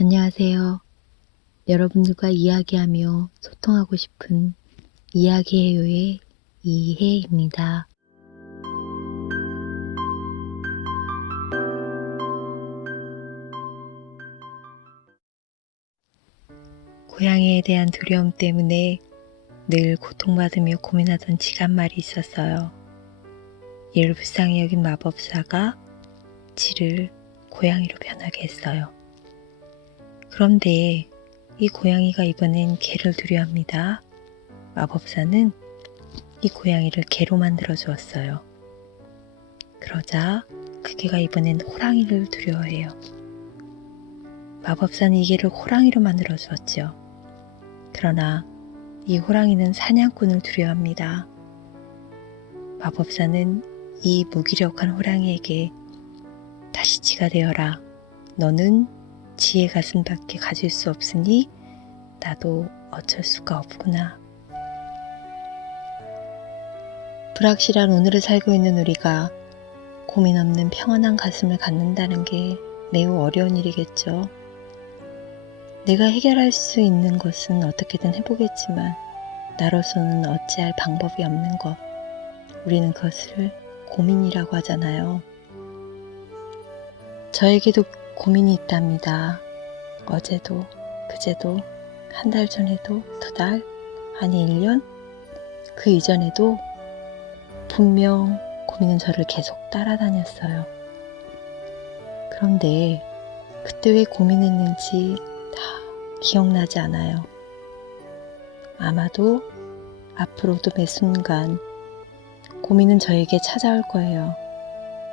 안녕하세요. 여러분들과 이야기하며 소통하고 싶은 이야기해요의 이해입니다. 고양이에 대한 두려움 때문에 늘 고통받으며 고민하던 마리 있었어요. 이를 불쌍히 여긴 마법사가 쥐를 고양이로 변하게 했어요. 그런데 이 고양이가 이번엔 개를 두려워합니다. 마법사는 이 고양이를 개로 만들어 주었어요. 그러자 그 개가 이번엔 호랑이를 두려워해요. 마법사는 이 개를 호랑이로 만들어 주었지요. 그러나 이 호랑이는 사냥꾼을 두려워합니다. 마법사는 이 무기력한 호랑이에게 다시 쥐가 되어라. 너는 지의 가슴밖에 가질 수 없으니 나도 어쩔 수가 없구나. 불확실한 오늘을 살고 있는 우리가 고민 없는 평안한 가슴을 갖는다는 게 매우 어려운 일이겠죠. 내가 해결할 수 있는 것은 어떻게든 해보겠지만 나로서는 어찌할 방법이 없는 것. 우리는 그것을 고민이라고 하잖아요. 저에게도 고민이 있답니다. 어제도, 그제도, 한 달 전에도, 두 달, 아니 1년? 그 이전에도 분명 고민은 저를 계속 따라다녔어요. 그런데 그때 왜 고민했는지 다 기억나지 않아요. 아마도 앞으로도 매 순간 고민은 저에게 찾아올 거예요.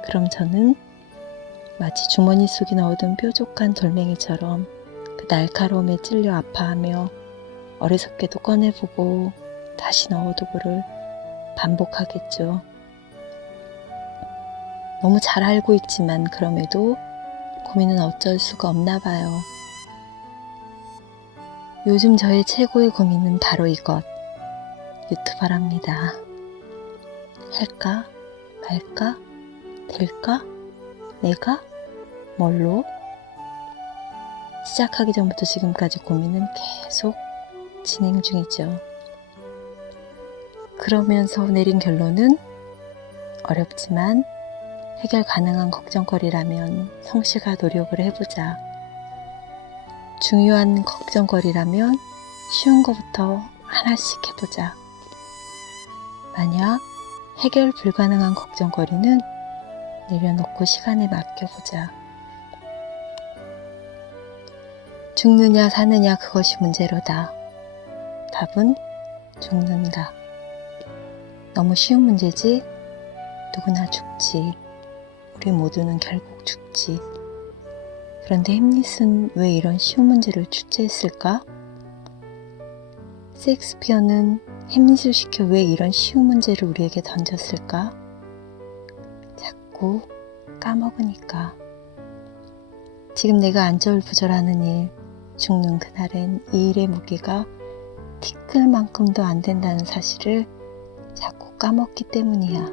그럼 저는 마치 주머니 속에 넣어둔 뾰족한 돌멩이처럼 그 날카로움에 찔려 아파하며 어리석게도 꺼내보고 다시 넣어두고를 반복하겠죠. 너무 잘 알고 있지만 그럼에도 고민은 어쩔 수가 없나 봐요. 요즘 저의 최고의 고민은 바로 이것. 유튜버랍니다. 할까? 말까? 될까? 내가? 뭘로? 시작하기 전부터 지금까지 고민은 계속 진행 중이죠. 그러면서 내린 결론은 어렵지만 해결 가능한 걱정거리라면 성실과 노력을 해보자. 중요한 걱정거리라면 쉬운 것부터 하나씩 해보자. 만약 해결 불가능한 걱정거리는 내려놓고 시간에 맡겨보자. 죽느냐 사느냐 그것이 문제로다. 답은 죽는다. 너무 쉬운 문제지? 누구나 죽지. 우리 모두는 결국 죽지. 그런데 햄릿은 왜 이런 쉬운 문제를 출제했을까? 셰익스피어는 햄릿을 시켜 왜 이런 쉬운 문제를 우리에게 던졌을까? 자꾸 까먹으니까. 지금 내가 안절부절하는 일, 죽는 그날엔 이 일의 무게가 티끌만큼도 안 된다는 사실을 자꾸 까먹기 때문이야.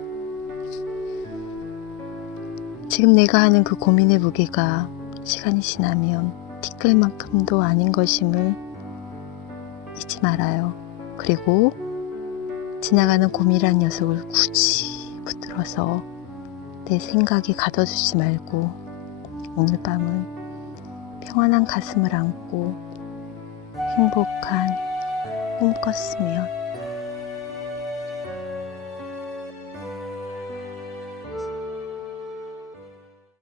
지금 내가 하는 그 고민의 무게가 시간이 지나면 티끌만큼도 아닌 것임을 잊지 말아요. 그리고 지나가는 고민이란 녀석을 굳이 붙들어서 내 생각에 가둬두지 말고 오늘 밤은 평안한 가슴을 안고 행복한 꿈 꿨으면